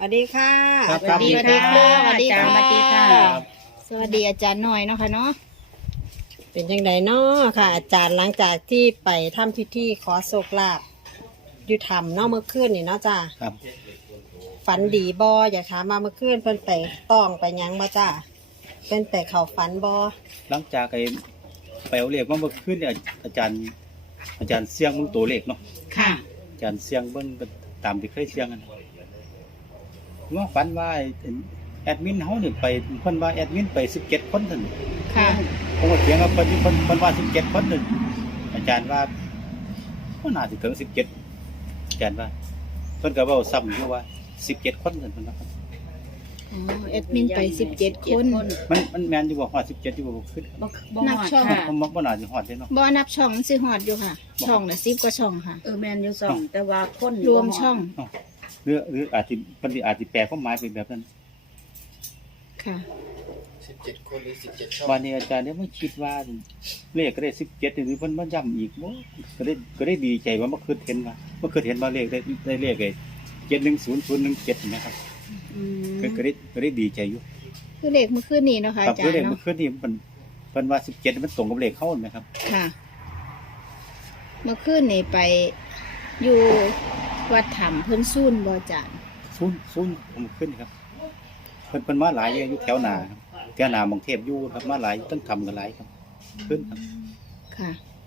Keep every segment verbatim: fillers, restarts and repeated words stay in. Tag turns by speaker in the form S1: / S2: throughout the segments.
S1: วัสดีค่ะ
S2: ครับ
S3: สวัสดีค่ะ
S1: สวัสดีค่ะ
S3: อาจารย์สวัสดีค่ะ
S1: สวัสดีอาจารย์หน่อยเนาะค่ะเนาะเป็นยังไงเนาะค่ะ อาจารย์หลังจากที่ไปทำพิธีขอโชคลาภอยู่ถ้ำเนาะเมื่อคืนนี่เนาะจ้า
S2: ครับ
S1: ฝันดีบออยากถามมาเมื่อคืนเพิ่นไปต้องไปหยังบ่จ้าเป็นแต่เขาฝันบอ
S2: หลังจากไอ้ไปเอาเลขมาเมื่อคืนเนี่ยอาจารย์ อาจารย์เสี่ยงมึงตัวเลขเนาะ
S3: ค่ะ
S2: อาจารย์เสี่ยงเบิ่งก็ตามที่เคยเสี่ยงกันว่าฝันว่าไอ้แอดมินเฮานี่ไปเพิ่นว่าแอดมินไปสิบเจ็ดคนซั่น
S3: ค่ะ
S2: ผมก็เถียงกับเพิ่นอยู่เพิ่นเพิ่นว่าสิบเจ็ดคนนึงอาจารย์ว่าบ่น่าสิถึงสิบเจ็ดอาจารย์ว่าเพิ่นก็เว้าซ้ำอยู่ว่าสิบเจ็ดคนซั่นเพิ่นว่า
S1: อ๋อแอดมินไปสิบเจ็ดคน
S2: มันมันแม่นอยู่บ่ฮอดสิบเจ็ดอยู่บ่ขึ้น
S3: บ่บ่
S1: นับ
S3: ฮอด
S1: ช่อง
S3: ค่ะ
S2: ผมบ่น่าสิฮอดเด้เนาะ
S1: บอนับช่องมันสิฮอดอยู่ค่ะ ช่องละสิบกว่าช่องค่ะ
S3: เออแมนอยู่สองแต่ว่าคน
S1: รวมช่อง
S2: หรือหรืออาจสิเพิ่นสิอาจสิแปลความหมายเป็นแบบนั้น
S1: ค่ะ
S4: สิบเจ็ดคนหรือสิบเจ็ดช่อง
S2: วันนี้อาจารย์เนี่ยไม่คิดว่าเลขก็ได้สิบเจ็ดหรือเพิ่นมาย้ำอีกบ่ก็ได้ก็ได้ดีใจว่าเมื่อคืนเห็นว่าเมื่อคืนเห็นว่าเลขได้ได้เลขไอ้เจ็ดหนึ่งศูนย์ศูนย์หนึ่งเจ็ดนะครับ
S1: อืม
S2: ก็ก็ได้ก็ได้ดีใจอยู่
S1: คือเลขเมื่อคืนนี้เนาะค่ะ
S2: ครั
S1: อาจาร
S2: คือ
S1: ย์
S2: เลขเมื่
S1: เนาะ
S2: อคืนนี่มันเพิ่นว่าสิบเจ็ดมันตรงกับเลขเข้านะครับ
S1: ค่ะ เมื่อคืนนี่ไปอยู่วัดถ้ำเพิ่นซูนบ่จาน
S2: ศูนย์ศูนย์ผมขึ้นครับเพิ่นเพิ่นมาหลายอยู่แถวหน้าครับแถวหน้าบางเทพอยู่ครับมาหลายต้องทำกันหลายครับขึ้นครับ
S1: ค่ะ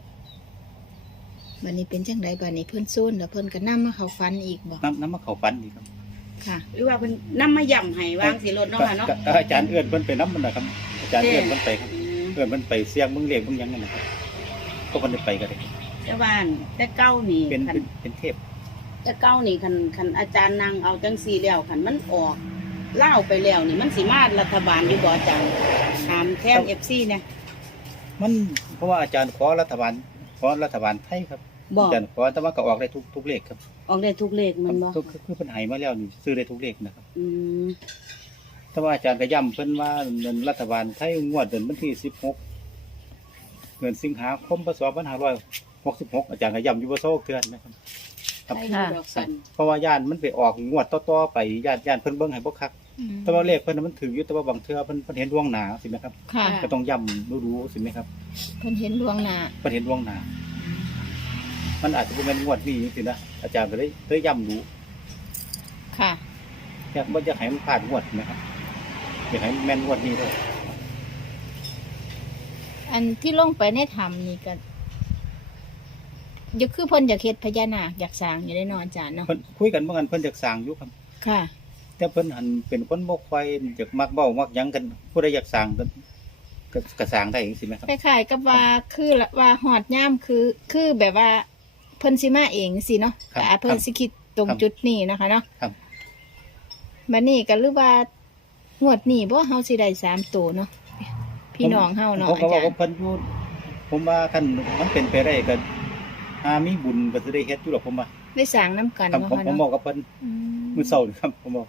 S1: บัดนี้เป็นจังไดบัดนี้เพิ่นซูนแล้วเพิ่นก็นำมาเข้าฝันอีกบ่
S2: น้ำน้ำมาเข้าฝันดีครับ
S1: ค่ะ
S3: หรือว่าเพิ่นนำมาย่ำให้วางสิรถเนาะค่ะเนาะ
S2: ก็ก็อาจารย์เอื้อนเพิ่นไปน้ำมันนะครับอาจารย์เอื้อนเพิ่นไปครับ
S3: อืม
S2: เอื้อนเพิ่นไปเสียงมึงเรียกมึงหยังนั่นนะครับก็เพิ่นได้ไปกันเลย
S3: แต่ว่าแต่เก้านี่
S2: เป็น
S3: คัน
S2: เป็นเป็นเทพ
S3: แต่เก้านี่คันคันอาจารย์นั่งเอาจังซี่แล้วคันมันออกเล่าวไปแล้วนี่มันสิมารัฐบาลอยู่บ่อาจารย์ถามแทน เอฟ ซี เนี่ย
S2: มันเพราะว่าอาจารย์ขอรัฐบาลขอรัฐบาลไทยครับ
S3: บ่
S2: อาจารย์ขอแต่ว่าก็ออกได้ทุกทุกเลขครับ
S3: ออกได้ทุกเลขมันบ่
S2: ก็คือคือเพิ่นให้มาแล้วนี่ซื้อได้ทุกเลขนะครับ
S3: อืม
S2: แต่ว่าอาจารย์ก็ย้ำเพิ่นว่าเงินรัฐบาลไทยงวดเดือนวันที่สิบหกเดือนสิงหาคมพศสองพันห้าร้อยหกสิบหกอาจารย์ก็ย้ำอยู่บ่โซกเทือนนะครับครับ
S3: ใช่ดอกสัน
S2: เพราะว่าย่านมันไปออกงวดต่อๆไปย่านย่านเพิ่นเบิ่งให้บ่คักแต่ว่าเลขเพิ่นน่ะมันถึงอยู่แต่ว่าบางเทื่อเพิ่นเพิ่นเห็นดวงหนาสิแม่ครับ
S1: ค่ะ
S2: ก็ต้องย้ำดูๆสิแม่ครับ
S1: เพิ่นเห็นดวงหน้า
S2: เพิ่นเห็นดวงหนามันอาจจะบ่แม่นงวดนี้จังซี่นะอาจารย์ก็เลยเลยย้ำดู
S1: ค่ะ
S2: อยากบ่อยากให้มันพลาดงวดนะครับอยากให้มันแม่นงวดนี้เด้อ
S1: อันที่ลงไปในถ้ำนี่ก็อยากคือเพิ่นอยากเฮ็ดพญานาคอยากสร้างอยู่ได้เนาะอาจารย์เนาะ
S2: เพิ่นคุยกันบ่กันเพิ่นอยากสร้างอยู่ครับ
S1: ค่ะ
S2: แต่เพิ่นหันเป็นคนบ่ค่อยอยากมักเว้ามักหยังกันผู้ใดอยากสร้างก็ก็ก็สร้างได้จังซี่แม่ครับ
S1: คล้ายๆกับว่าคือละว่าหอดย่ามคือ คือแบบว่าเพิ่นสิมาเองสิเนาะ
S2: ครับ
S1: แต่เพิ่นสิคิดตรง
S2: ครับ
S1: จุดนี้นะคะเนาะ
S2: ครับ
S1: บัดนี้ก็หรือว่างวดนี้บ่เฮาสิได้สามตัวเนาะพี่น้องเฮาเนาะ
S2: ผม
S1: อา
S2: ก็บอ
S1: จาก ร
S2: ว่า
S1: ย์
S2: เพิ่นอยู่ผมว่าคันมันเป็นไปได้ก็หามีบุญก็สิได้เฮ็ดอยู่หรอกผมว่า
S1: ได้สร้างน้ำกัน
S2: ครับ
S1: เนาะ
S2: ผม
S1: ค่ะ
S2: ผมบอ
S1: เนาะ
S2: กกับเพิ่น
S1: อืม
S2: มื้อเช้านี่ครับผมบอก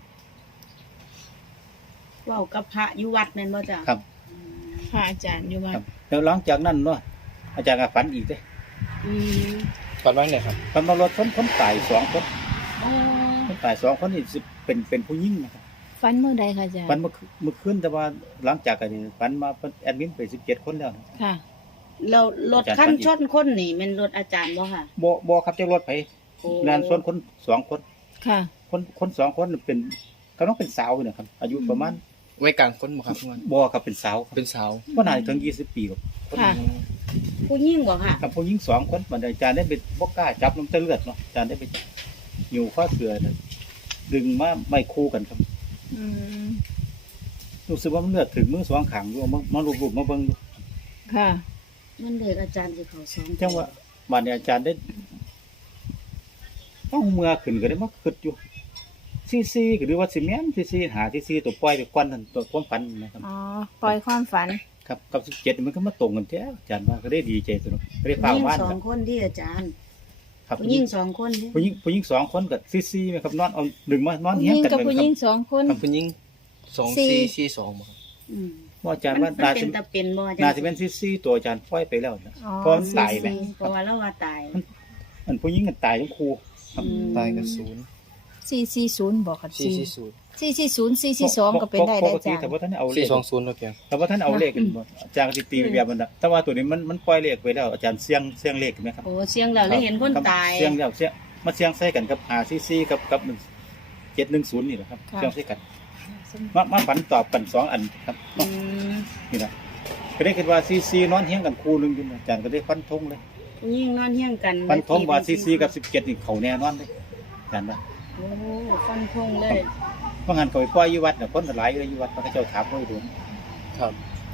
S3: เว้ากับพระอยู่วัดแม่นบ่จ้ะ
S2: ครับ
S1: ค่ะอาจารย์อยู่ว่า
S2: ครับแล้วหลังจากนั้นเนาะอาจารย์ก็ฝันอีกเด้
S3: อืม
S4: ฝันว่าไงครับ
S2: ฝันว่ารถชนคนตายสองคน
S3: โอ้
S2: คนตายสองคนนี่สิเป็นเป็นผู้หญิงนะครับ
S1: ฝันเมื่อใดคะอาจารย์
S2: ฝันเมื่อคืนเมื่อคืนแต่ว่าหลังจากกันนี่ฝันมาเพิ่นแอดมินไปสิบเจ็ดคนแล้วนะ
S1: ค่ะ
S3: แล้วรถ
S2: อาจารย์
S3: คัน
S2: ฝันอีก
S3: ชนคนนี่แม่นรถอาจารย์บ่ค่ะ
S2: บ่บ่ครับเจ้ารถไผ
S3: โอ้
S2: งานส่วนคนสองคน
S1: ค่ะ
S2: คนคนสองคนเป็นกำลังเป็นสาวอยู่นะครับ อายุประมาณ
S4: ไว้กลางคนบ่ครับทุกวัน
S2: บ่ครับเป็นสาวครับ
S4: เป็นสาว
S2: บ่น่าจะถึงยี่สิบปีหรอก
S1: ค่ะ
S3: ผู้หญิงบ่ค่ะ
S2: กับผู้หญิงสองคนบัดนี้อาจารย์ได้ไปบ่กล้าจับน้ำเลือดเนาะอาจารย์ได้ไปอยู่ข้อเสือน่ะดึงมาไม่คู่กันครับ
S1: อืม
S2: รู้สึกว่ามันเลือดถึงมือสองข้างอยู่มามารูปๆมาเบิ่งอยู่
S1: ค่ะ
S3: มันเด็กอาจารย์สิเขาสอง
S2: จังว่าบัดนี้อาจารย์ได้ต้องเมื่อขึ้นก็ได้มาคิดอยู่ซีๆก็หรือว่าสิแม่นซีๆหาซีๆตัวปล่อยไปก่อนนั่นตัวความฝันนะครับ
S1: อ๋อปล่อยความฝัน
S2: ครับกับสิบเจ็ดมันก็มาตรงกันแท้อาจารย์ว่าก็ได้ดีใจสนุกก็ได้
S3: ผู้
S2: ฟ้า
S3: หญิง
S2: ว่าน
S3: สอ
S2: ครั
S3: ง
S2: บ
S3: คนที่อาจารย์
S2: ครับ
S3: ผู้หญิงสองคนที่
S2: ผู้หญิงผู้หญิงสองคนกับซีๆไหมครับนอนเอาดึงมานอน
S1: ผู้ห
S2: เฮี้ย
S1: ญิ
S2: ง
S1: ง
S2: กัน
S1: กับ
S2: เลย
S1: ผู้
S2: ค
S1: ห
S2: รับ
S1: ญิงสองคน
S4: ครับผู้หญิงสอง
S1: สี่
S4: สี่สี่สองบ่ครับ
S3: อืม
S2: ว่าอาจารย์
S3: มั
S2: ว่าน
S3: มัน
S2: นา
S3: เป็
S2: สิ
S3: นตะเป็นบ่อาจารย์
S2: นาสิเป็นซีๆตัวอาจารย์ปล่อยไปแล้วนะ
S1: อ๋อ
S2: เพราะมันตายไหม
S3: เพราะว่าเราว่าตาย
S2: มันผู้หญิงกันตายทั้งคู่ครับ
S3: อืม
S4: ตายกับศูนย์
S5: สี่สี่ศูนย์บอกค่ะ
S4: สี่สี่ศูนย์
S5: สี่สี่ศูนย์สี่สี่สองก็เป็นได้
S2: ป
S5: ได้
S2: กติ
S5: จ้ะ
S2: แต่ว่าท่านเอาเล
S4: สี่
S2: ข
S4: สองศูนย์โอเค
S2: แต่ว่าท่านเอาเลขกันบ่อาจารย์ก็สิตีแบบนั้นน่ะแต่ว่าตัวนี้มันมันปล่อยเลขไปแล้วอาจารย์เสี่ยงเสี่ยงเลขเห็นไหมครับ
S3: โอ้เสียงแล้วแล้วเห็นคนตาย
S2: เสี่ยงแล้วเสี่ยงมาเสี่ยงใส่กันกับหาซีซีกับกับเจ็ดหนึ่งศูนย์นี่แหละครับ
S5: ค่ะ
S2: เสี่ยงใส่กันมามาฝันตอบกันสองอันครับ
S3: อืม
S2: นี่นะก็ได้คิดว่าซีซีนอนเฮียงกันคู่หนึงอยู่นะอาจารย์ก็ได้ฟันธงเลย
S3: ยิ่งนอนเฮี้ยงกัน
S2: ฟันธงว่าซีซีกับสิบเจ็ดนี่เขาแน่นอนเลยอาจารย์ว่า
S3: โอ้ฟันธงเลย
S2: เพราะงั้นเขาไปปล่อยอยู่วัดน่ะคนก็หลายอยู่อยู่วัดพระเจ้าถามเขาอยู่ดู
S4: ครับ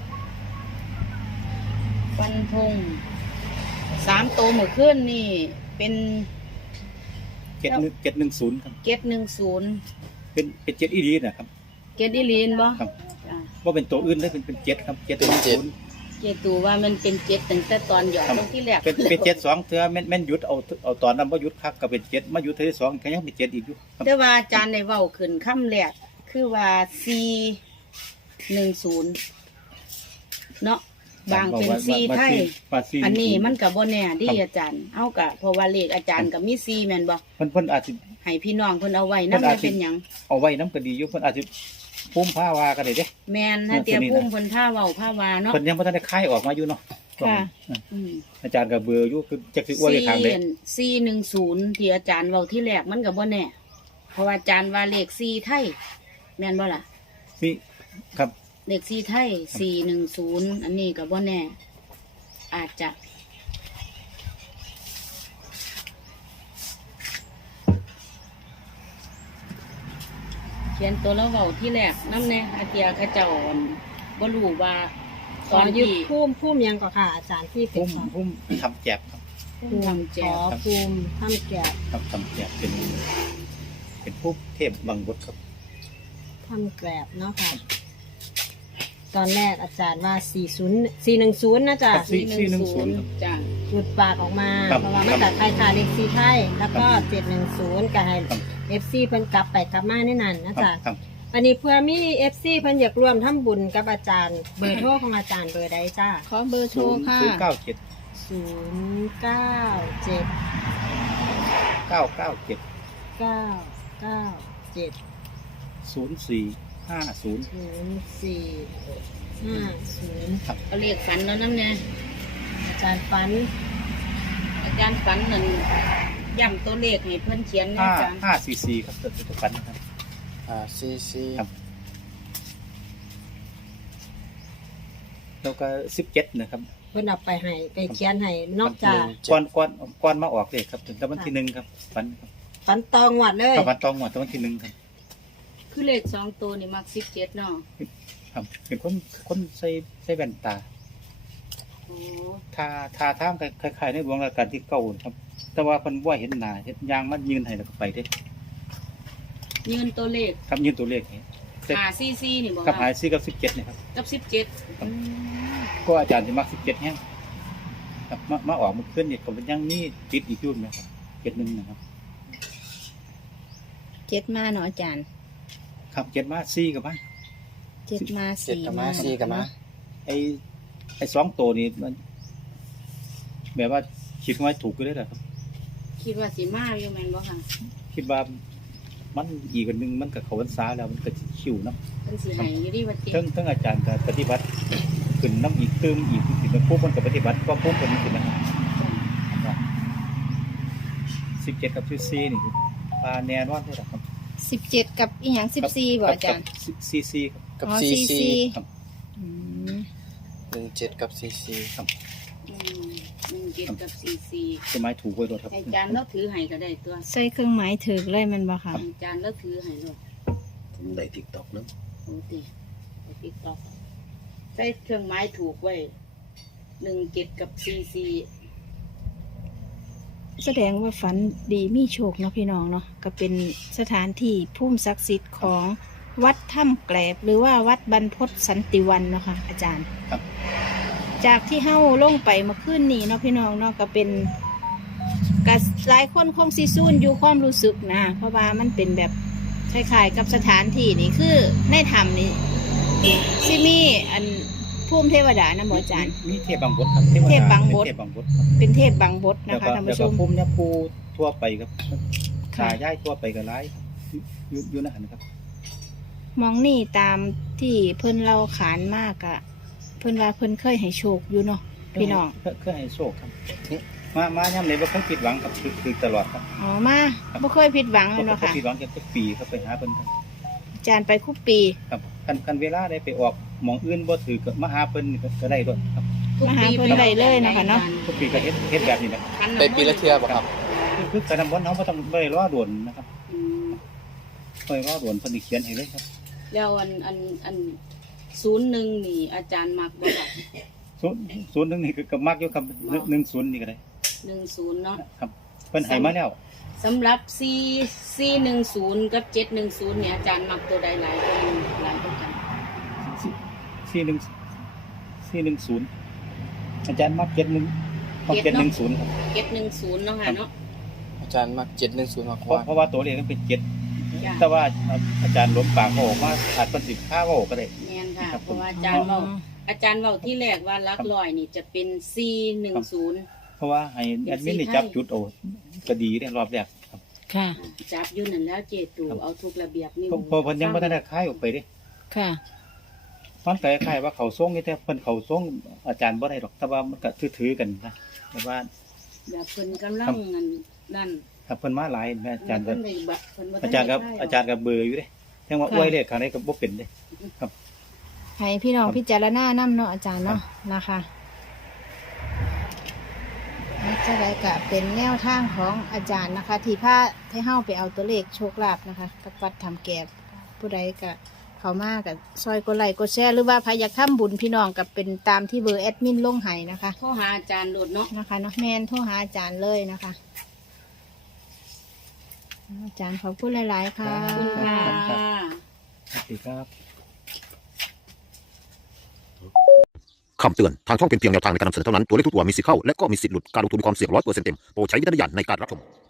S3: ฟันธงสามโตวเมื่อคืนนี่เป็น
S2: เจ็ดหนึ่งเจ็ดหนึ่งศูนย์ครับ
S3: เจ็ดหนึ่งศูนย์
S2: เป็นเป็นเจ็ดอีดีนะครับ
S3: เจ็ดอีลีนบ่
S2: ครับ
S3: จ้ะ
S2: ว่าเป็นตัวอื่นเลยเป็นเป็นเจ็ดครับเจ็ดหนึ่งศูนย์
S3: เจตูว่ามันเป็นเจ็ดตั้งแต่ตอนหยอด
S2: ครับ
S3: ตรงที่แรก
S2: เป็นเป็นเจ็ดสองเธอแม่นแม่นหยุดเอาเอาตอนนั้นว่าหยุดคักก็เป็นเจ็ดมาหยุดเธอที่สองก็ยังเป็นเจ็ดอีกอยู่ครับ
S3: แต่ว่าอาจารย์ในเว้าขึ้นค่ำแรกคือว่าสี่หนึ่งศูนย์เนาะบางเป็นสี่ไทย
S2: ว่าสี่
S3: อันนี้มันกับบ่แน่ดิอาจารย์เอากะเพราะว่าเลขอาจารย์กับมีสี่แม่นบ่
S2: เพิ่นเพิ่นอาจจะ
S3: ให้พี่น้องเพิ่นเอาไว้
S2: เพิ่
S3: นำ
S2: นอา
S3: ไม่
S2: จสิ
S3: เป็นหยัง
S2: เอาไว้น้ำก็ดีอยู่เพิ่นอาจจะพุ่มผ้าวากันได้เด้
S3: แม่นถ้าเตรียม
S2: เออตัวนี้นะ
S3: พุ่มเพิ่นท่าเว้าผ้าวาเนาะ
S2: เพิ่นยังบ่ทันได้คายออกมาอยู่เนาะ
S5: ค่ะ
S3: อืม
S2: อาจารย์ก็เบื่ออยู่คือจักสิอ้วนไปทางใด
S3: สี่หนึ่งศูนย์ที่อาจารย์เว้าที่แรกมันก็บ่แน่เพราะว่าอาจารย์ว่าเลขสี่ไทยแม่นบ่ล่ะ
S2: สิครับ
S3: เลขสี่ไทยสี่หนึ่งศูนย์อันนี้ก็บ่แน่ อาจจะเขียนตัวแล้วเว้าที่แรกน้ำแน่อาเจียเขาเจ้าอั่นบ่รู้ว่า
S1: ข
S3: ต
S1: อ
S3: อน
S1: ยึด
S3: ที่
S1: พุ่มพุ่มยังก่อนค่ะ อาจารย์ที่เป็น
S2: พุ่ม
S1: ของ
S2: พุ่มทำแจกครับ
S3: พุ่มทำแจ
S1: ข
S3: ก
S1: อภูมิทำแกะ
S2: ครับทำแจกเป็น เป็นผู้เทพบังบดครับ
S1: ทำแกลบเนาะค่ะ ตอนแรกอาจารย์ว่าสี่ศูนย์สี่หนึ่งศูนย์นะจ๊ะ
S2: ครับ สี่หนึ่งศูนย์
S3: จ้ะ
S1: หลุดปากออกมา
S2: ครับ
S1: เพราะว่ามันตัดไทยค่ะเลขสี่ไทย แล้วก็เจ็ดหนึ่งศูนย์ก็ให้
S2: ครับ
S1: เอฟซีเพิ่นกลับไปกลับมาในนั้นนะ
S2: ครั
S1: จ๊ะ
S2: บครับ
S1: อันนี้เพื่อมีเอฟซีเพิ่นอยากร่วมทำบุญกับอาจารย์ เบอร์โทรของอาจารย์เบอร์ใดจ้า
S5: ขอเบอร์โทร
S2: ศูนย์
S5: ค่ะ
S2: ศูนย์เก้าเจ็ด
S1: ศูนย์เก้าเจ็ด
S2: เก้าเก้าเจ็ด
S1: เก้าเก้าเจ็ด
S2: ศูนย์สี่ห้าศูนย์
S1: ศูนย์สี่ห้าศูนย์
S3: ก็เลขฝันแล้วนั่นไง
S1: อาจารย์ฟัน
S3: อาจารย์ฝันนั่นย้ำตัวเลขให้เพิ่นเขียนนะ
S2: ห้า
S3: อาจารย์
S2: ห้าสี่สี่ครับตัวตัวฟันนะครับ
S4: อ่าซีซี
S2: ครับ แล้วก็สิบเจ็ดนะครับ
S1: เพิ่นเอาไปให้ไปเขียนให้นอกจาก
S2: ก้อนก้อนก้อนมาออกเลยครับถึงแต่วันที่หนึ่งครับฟันครับ
S1: ฟันตองวัดเลย
S2: ถ้าฟันตองหมดแต่วันที่หนึ่งครับ
S3: คือเลขสองตัวนี่มักสิบเจ็ดเนาะ
S2: ครับเป็นคนคนใส่ใส่แว่นตา
S3: โอ้
S2: ทาทาทางคล้ายๆในดวงราชการที่เก่าครับ แต่ว่าเพิ่นบ่เห็นหน้าเฮ็ดยางมันยืนให้แล้วก็ไปเด้
S3: ยืนตัวเลข
S2: ครับยืนตัวเลขให้แต่
S3: หาซีซีนี่บอก
S2: กับหา
S3: ว่าย
S2: สี่กับสิบเจ็ดนี่ครับ
S3: กับสิบเจ็ด
S2: ครับ ก็อาจารย์สิมักสิบเจ็ดแฮงครับมามาออกมื้อคืนนี่ก็มันยังมีติดอีกอยู่นะครับเจ็ดหนึ่งนะครับ
S5: เจ็ดมาเนาะอาจารย์
S2: ครับเจ็ดมาสี่กับมา
S5: เจ็ดมา
S4: เจ็ด
S5: สี่
S4: กับมาซีกับมา
S2: ไอ้ไอ้สองตัวนี้มันแบบว่าคิดว่าถูกก็ได้แหละครับ
S3: คิดว่าสีมาอยู่แม่นบ่ค่ะ
S2: คิดว่ามันอีกอันหนึงมันกับเขาวันษาแล้วมันก็สิคิวเนาะ
S3: เป็นสีไหนอยู่ดีว่าเจ็ด
S2: ทั้งทั้งอาจารย์ก็ปฏิบัติขึ้นน้ำอีกเติมอีกสิมันพวกมันก็ปฏิบัติก็พวกคนนี้สินะครับสิบเจ็ดกับสิบสี่นี่คือปลาแน่นอนเลยครับ
S5: สิบเจ็ดกับอีหยังสิบสี่บอกอาจารย์
S2: ซีซีครับ
S4: กับ
S5: อ๋อ
S4: ซี
S5: ซี
S4: ซี
S5: ซี
S2: ครับ
S5: อืม
S4: หนึ่งเจ็ดกับซีซี
S2: ครับ
S3: อืมหนึ่งเจ็ดกับสี่สี่
S2: ต้นไม้ถูกไว้ด้วยครับ
S3: ให้อาจารย์เราถือให้ก็ได้ตัว
S5: ใส่เครื่องหมายถึกเลยแมันบ่ค่ะ
S3: อาจารย์เราถือให้ด้วย
S4: ผมได้ทิกตอกนะ
S3: โอ้ติไปติ๊กต็อกใช้เครื่องไม้ถูกไว้หนึ่งเจ็ดกับสี่สี่
S5: แสดงว่าฝันดีมีโชคเนาะพี่น้องเนาะก็เป็นสถานที่ภูมิศักดิ์สิทธิ์ของวัดถ้ำแกลบหรือว่าวัดบรรพตสันติวันเนาะค่ะอาจารย์
S2: ครับ
S5: จากที่เฮ้าลงไปเมื่อคืนนี้เนาะพี่น้องเนาะก็เป็นกับหลายคนคงซีซูนอยู่ความรู้สึกนะเพราะว่ามันเป็นแบบคล้ายๆกับสถานที่นี่คือในถ้ำนี่ซิมีอันภูมิเทวดานะหมออาจารย์
S2: มีเทพบางบดครับวดา
S5: เทพบางบด
S2: เทพบางบดครับ
S5: เป็นเทพบางบด
S2: แล้ว
S5: นะคะ
S2: ก็
S5: ท่าน
S2: แล้ว
S5: ผู้ช
S2: ก็
S5: ม
S2: พุ่มเนี่ยปูทั่วไปครับ
S5: ค่ะ
S2: ตาย้ายทั่วไปก็ร้ายอยู่อยู่ในหันครับ
S5: มองนี่ตามที่เพิ่นเราขานมากอะเพิ่นว่าเพิ่นเคยให้โชคอยู่เนาะพี่น้อง
S2: เพื่อเพื่อให้โชคครับมามาย่ำเลยบ่เคยผิดหวังครับคือคือตลอดครับ
S5: อ๋อมาบ่เคยผิดหวังเลย
S2: บ่
S5: เนาะ
S2: เคย
S5: ค่ะ
S2: ผิดหวังแค่ทุกปีครับไปหาเพิ่นครับ
S5: อาจารย์ไปคุปปี
S2: ครับคันคันเวลาได้ไปออกหมองอื่นบ่ถือก็มาหาเพิ่นก็ก็ได้ด้วยครับ
S5: มาหาเพิ่นได้เลยเนาะค่ะเนาะ
S2: ทุกปีก็เฮ็ดเฮ็ดแบบนี้นะ
S4: ไปปีละเทื่อบ่ครับ
S2: คือคือการนำบอลเขาบ่ต้องบ่ได้รอด่วนนะครับ
S3: อืม
S2: บ่ได้รอด่วนเพิ่นสิเขียนให้เลยครับ
S3: แล้วอันอันอันศูนย์หนึ่งนี่อาจารย์มักบ่ค่ะ
S2: ศูนย์ศูนย์หนึงนี่คือก็มักอยู่ครับหนึ่งศูนย์นี่ก็ได้
S3: หนึ่งศูนย์เนาะ
S2: ครับเพิ่นให้มาแล้ว
S3: สำหรับสี่สี่หนึ่งศูนย์กับเจ็ดหนึ่งศูนย์เนี่ยอาจารย์มักตัวใดหลายกว่ากันหลายกว่ากัน
S2: สี่หนึ่งสี่หนึ่งศูนย์อาจารย์มักเจ็ดหนึ่งมักเจ็ดหนึ่งศูนย์ครับ
S3: เจ็ดหนึ่งศูนย์เนาะค่ะเนาะ
S4: อาจารย์มักเจ็ดหนึ่งศูนย์มาก
S2: เพ
S4: ก
S2: ราะ
S4: ว่า
S2: เพราะว่าตัวเลขมันเป็นเจ็ด
S3: จ้ะ
S2: แต่ว่าอาจารย์หลวมปากเขาบอกว่าอาจเป็นสิบห้าเขาก็ได้
S3: แม่นค่ะ
S2: ครับ
S3: เพราะว่าอาจารย์เว้าอาจารย์เว้าที่แรกว่าหลักร้อยนี่จะเป็นสี่หนึ่งศูนย์
S2: เพราะว่าให้แอดมินนี่จับจุดโอ้ก็ดีได้รอบแรกครับ
S5: ค่ะ
S3: จับอยู่นั่นแล้วเจตูเอาทุกระเบียบนี่
S2: เพราะเพราะเพิ่นยังบ่ทันได้คายออกไปเด้
S5: ค่ะ
S2: มันก็คล้ายๆว่าเขาส่งนี่แต่เพิ่นเขาส่งอาจารย์บ่ได้หรอกแต่ว่ามันก็ถือๆกันนะแต่ว่า
S3: แบบเพิ่นกำลังนั่นนั่น
S2: ถ้าเพิ่นมาหลายแม่อาจารย์ก็
S3: เพิ่นได้บัตรเพิ่นบ่ทัน
S2: อาจารย์กับ
S3: ได้
S2: อาจารย์กับเบอร์อยู่เด้แท้ว่าอวยเลขข้างในก็บ่เป็นเด้
S5: ให้พี่น้องพิจารณานํเนาะอาจารย์เนาะนะคะนี่จะได้กะเป็นแนวทางของอาจารย์นะคะ ที่พาให้เฮาไปเอาตัวเลขโชคลาภนะคะปัดปัดทำแก่ผู้ใดกะเขามากกับซอยกดไลค์กดแชร์หรือว่าใครอยากทำบุญพี่น้องกับเป็นตามที่เบอร์แอดมินลงให้นะคะ
S3: โทรหาอาจารย์โดดเนาะ
S5: นะคะเนาะแมนโทรหาอาจารย์เลยนะคะ อาจารย์ขอบคุณหลาย ๆ ค่ะ
S3: ขอบคุณค่ะ
S2: สวัสดีครับ
S6: คำเตือน ทางช่องเป็นเพียงแนวทางในการนำเสนอเท่านั้น ตัวเลขทุกตัวมีสิทธิ์เข้า และก็มีสิทธิ์หลุด การลงทุนมีความเสี่ยงร้อยเปอร์เซ็นต์เต็ม โปรดใช้วิจารณญาณในการรับชม